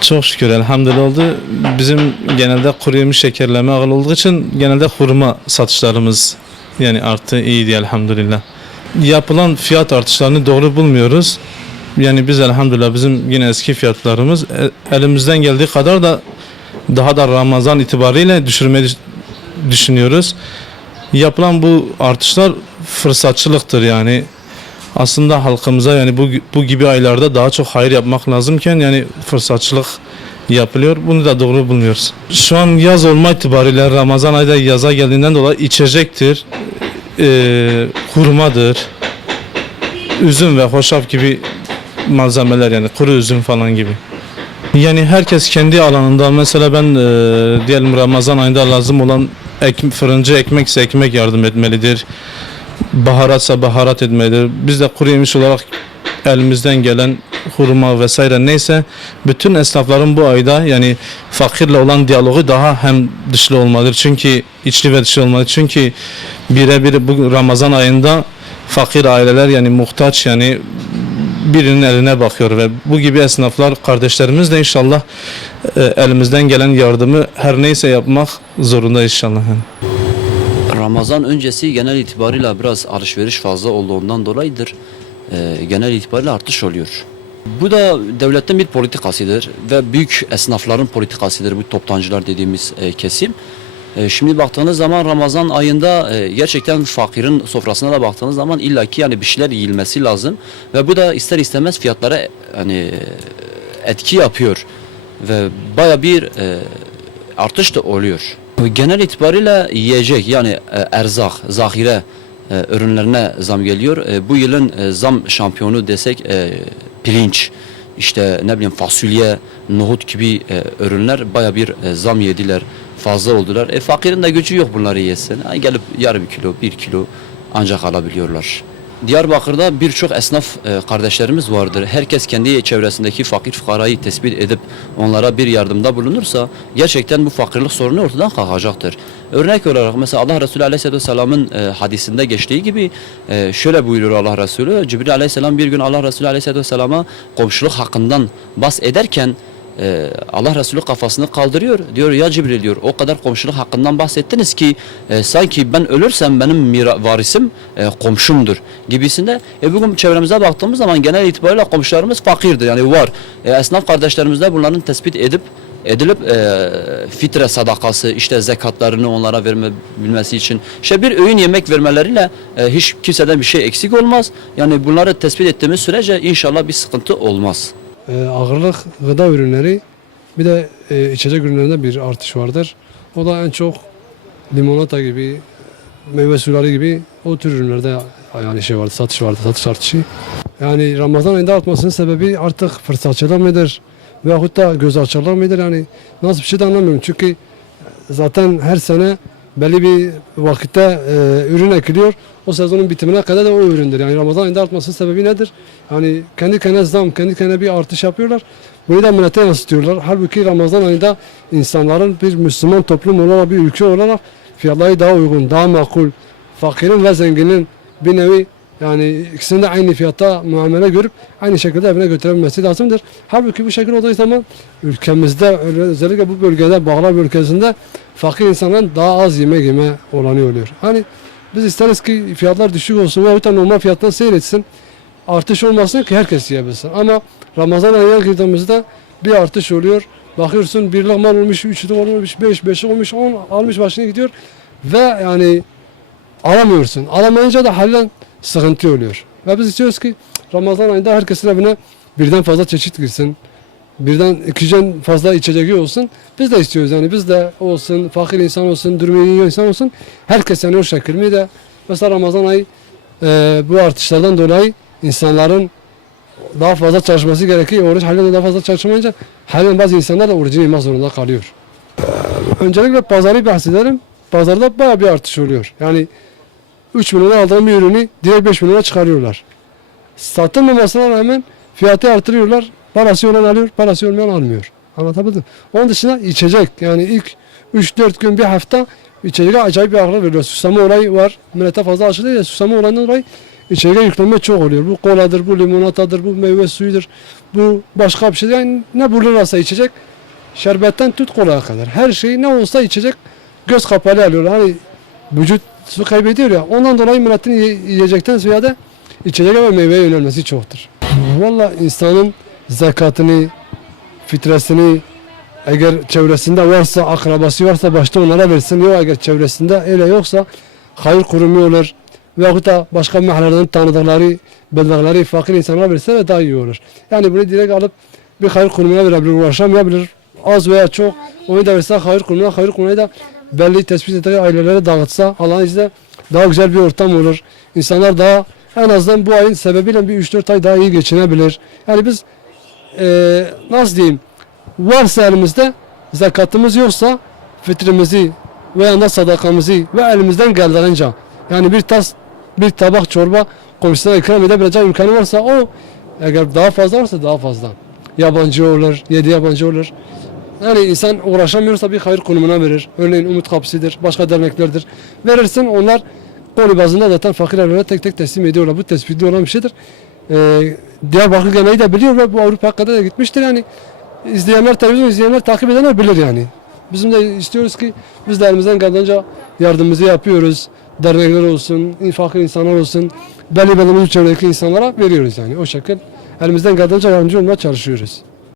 Çok şükür elhamdülillah oldu. Bizim genelde kuru yemiş şekerleme ağır olduğu için genelde hurma satışlarımız yani arttı, iyiydi elhamdülillah. Yapılan fiyat artışlarını doğru bulmuyoruz. Yani biz elhamdülillah bizim yine eski fiyatlarımız elimizden geldiği kadar da daha da Ramazan itibariyle düşürmeyi düşünüyoruz. Yapılan bu artışlar fırsatçılıktır yani. Aslında halkımıza yani bu gibi aylarda daha çok hayır yapmak lazımken yani fırsatçılık yapılıyor. Bunu da doğru bulmuyoruz. Şu an yaz olma itibariyle Ramazan ayda yaza geldiğinden dolayı içecektir, hurmadır, üzüm ve hoşaf gibi malzemeler yani kuru üzüm falan gibi. Yani herkes kendi alanında mesela ben diyelim Ramazan ayında lazım olan fırıncı ekmekse ekmek yardım etmelidir. Baharatsa baharat etmelidir. Biz de kuru yemiş olarak elimizden gelen hurma vesaire neyse bütün esnafların bu ayda yani fakirle olan diyalogu daha hem dışlı olmalıdır. Çünkü içli ve dışlı olmalıdır. Çünkü birebir bu Ramazan ayında fakir aileler yani muhtaç yani birinin eline bakıyor ve bu gibi esnaflar kardeşlerimiz de inşallah elimizden gelen yardımı her neyse yapmak zorunda inşallah. Ramazan öncesi genel itibariyle biraz alışveriş fazla olduğundan dolayıdır. Genel itibariyle artış oluyor. Bu da devletin bir politikasıdır ve büyük esnafların politikasıdır bu toptancılar dediğimiz kesim. Şimdi baktığınız zaman Ramazan ayında gerçekten fakirin sofrasına da baktığınız zaman illaki yani bir şeyler yiyilmesi lazım ve bu da ister istemez fiyatlara hani etki yapıyor ve baya bir artış da oluyor. Genel itibariyle yiyecek yani erzak, zahire ürünlerine zam geliyor. Bu yılın zam şampiyonu desek pirinç, işte ne bileyim fasulye, nohut gibi ürünler baya bir zam yediler, fazla oldular. Fakirin de gücü yok bunları yesin. Gelip yarım kilo, 1 kilo ancak alabiliyorlar. Diyarbakır'da birçok esnaf kardeşlerimiz vardır. Herkes kendi çevresindeki fakir fukarayı tespit edip onlara bir yardımda bulunursa gerçekten bu fakirlik sorunu ortadan kalkacaktır. Örnek olarak mesela Allah Resulü Aleyhisselatü Vesselam'ın hadisinde geçtiği gibi şöyle buyuruyor Allah Resulü. Cibril Aleyhisselam bir gün Allah Resulü Aleyhisselatü Vesselam'a komşuluk hakkından bahsederken Allah Resulü kafasını kaldırıyor. Diyor ya Cibril diyor o kadar komşuluk hakkından bahsettiniz ki sanki ben ölürsem benim varisim komşumdur gibisinde. Bugün çevremize baktığımız zaman genel itibariyle komşularımız fakirdir. Yani var. Esnaf kardeşlerimizde bunların tespit edilip fitre sadakası işte zekatlarını onlara vermebilmesi için işte bir öğün yemek vermeleriyle hiç kimseden bir şey eksik olmaz. Yani bunları tespit ettiğimiz sürece inşallah bir sıkıntı olmaz. Ağırlık gıda ürünleri bir de içecek ürünlerinde bir artış vardır. O da en çok limonata gibi, meyve suları gibi o tür ürünlerde yani şey vardı, satış vardı, satış artışı. Yani Ramazan ayında artmasının sebebi artık fırsatçılık mıdır? Veyahut da göz açarlar mıdır? Yani nasıl bir şey de anlamıyorum. Çünkü zaten her sene belli bir vakitte ürün ekiliyor. O sezonun bitimine kadar da o üründür. Yani Ramazan ayında artmasının sebebi nedir? Yani kendi kendine zam, kendi kendine bir artış yapıyorlar. Bunu da millete yansıtıyorlar. Halbuki Ramazan ayında insanların bir Müslüman toplum olarak, bir ülke olarak fiyatları daha uygun, daha makul, fakirin ve zenginin bir nevi yani ikisinin de aynı fiyatta muamele görüp aynı şekilde evine götürebilmesi lazımdır. Halbuki bu şekilde olduğu zaman ülkemizde özellikle bu bölgede, Bağlar bölgesinde fakir insanların daha az yemek yeme olanı oluyor. Hani biz isteriz ki fiyatlar düşük olsun veyahut da normal fiyattan seyretsin. Artış olmasın ki herkes yiyebilsin. Ama Ramazan ayına girdiğimizde bir artış oluyor. Bakıyorsun birlik mal olmuş, üçlük olmuş, beşlik olmuş, 10 almış başına gidiyor. Ve yani alamıyorsun. Alamayınca da halen sıkıntı oluyor. Ve biz istiyoruz ki Ramazan ayında herkesin evine birden fazla çeşit girsin. Birden ikiden fazla içeceği olsun. Biz de istiyoruz yani biz de olsun, fakir insan olsun, durumu iyi insan olsun. Herkes yani o şekilde de mesela Ramazan ayı bu artışlardan dolayı insanların daha fazla çalışması gerekiyor. Oruç halen daha fazla çalışmayınca halen bazı insanlar da orucunu yemek zorunda kalıyor. Öncelikle pazarı bahsedelim. Pazarda bayağı bir artış oluyor. Yani 3 milyona aldığım bir ürünü direkt 5 milyona çıkarıyorlar. Satılmamasına rağmen fiyatı artırıyorlar. Parası olan alıyor, parası olmayan almıyor. Anlatabildim. Onun dışında içecek yani ilk 3-4 gün bir hafta içeceğe acayip bir ağırlık veriyor. Susama olayı var. Millete fazla açılıyor ya susama olayından dolayı içeceğe yüklenme çok oluyor. Bu koladır, bu limonatadır, bu meyve suyudur, bu başka bir şey. Yani ne bulurlarsa içecek, şerbetten tut kolaya kadar. Her şey ne olsa içecek, göz kapalı alıyorlar. Hani vücut su kaybediyor ya, ondan dolayı milletin yiyecekten ziyade içeceğe ve meyveye yönelmesi çoktur. Valla insanın zekatını, fitresini eğer çevresinde varsa, akrabası varsa başta onlara versin. Yok eğer çevresinde öyle yoksa hayır kurumu olur. Veyahut da başka mahallelerden tanıdıkları, bildikleri fakir insanlara verse de daha iyi olur. Yani bunu direkt alıp bir hayır kurumuna verebilir, uğraşamayabilir. Az veya çok onu da verse hayır kurumuna da belli tespit ederek ailelere dağıtsa Allah'ın izniyle daha güzel bir ortam olur. İnsanlar daha en azından bu ayın sebebiyle bir 3-4 ay daha iyi geçinebilir. Yani biz nasıl diyeyim, varsa elimizde zekatımız yoksa fitrimizi veya da sadakamızı ve elimizden geldiğince yani bir tabak çorba komşusuna ikram edebilecek imkanı varsa o, eğer daha fazla varsa daha fazla. Yabancı olur, 7 yabancı olur. Yani insan uğraşamıyorsa bir hayır konumuna verir. Örneğin Umut Kapısı'dır, başka derneklerdir. Verirsin, onlar konu bazında zaten fakir evlere tek tek teslim ediyorlar. Bu tespitli olan bir şeydir. Diyarbakır geneli de biliyor ve bu Avrupa'ya kadar da gitmiştir. Yani izleyenler, televizyon izleyenler, takip edenler bilir yani. Bizim de istiyoruz ki biz de elimizden geldiğince yardımımızı yapıyoruz. Dernekler olsun, fakir insanlar olsun, belli çevredeki insanlara veriyoruz yani. O şekilde elimizden geldiğince yardımcı olmaya çalışıyoruz.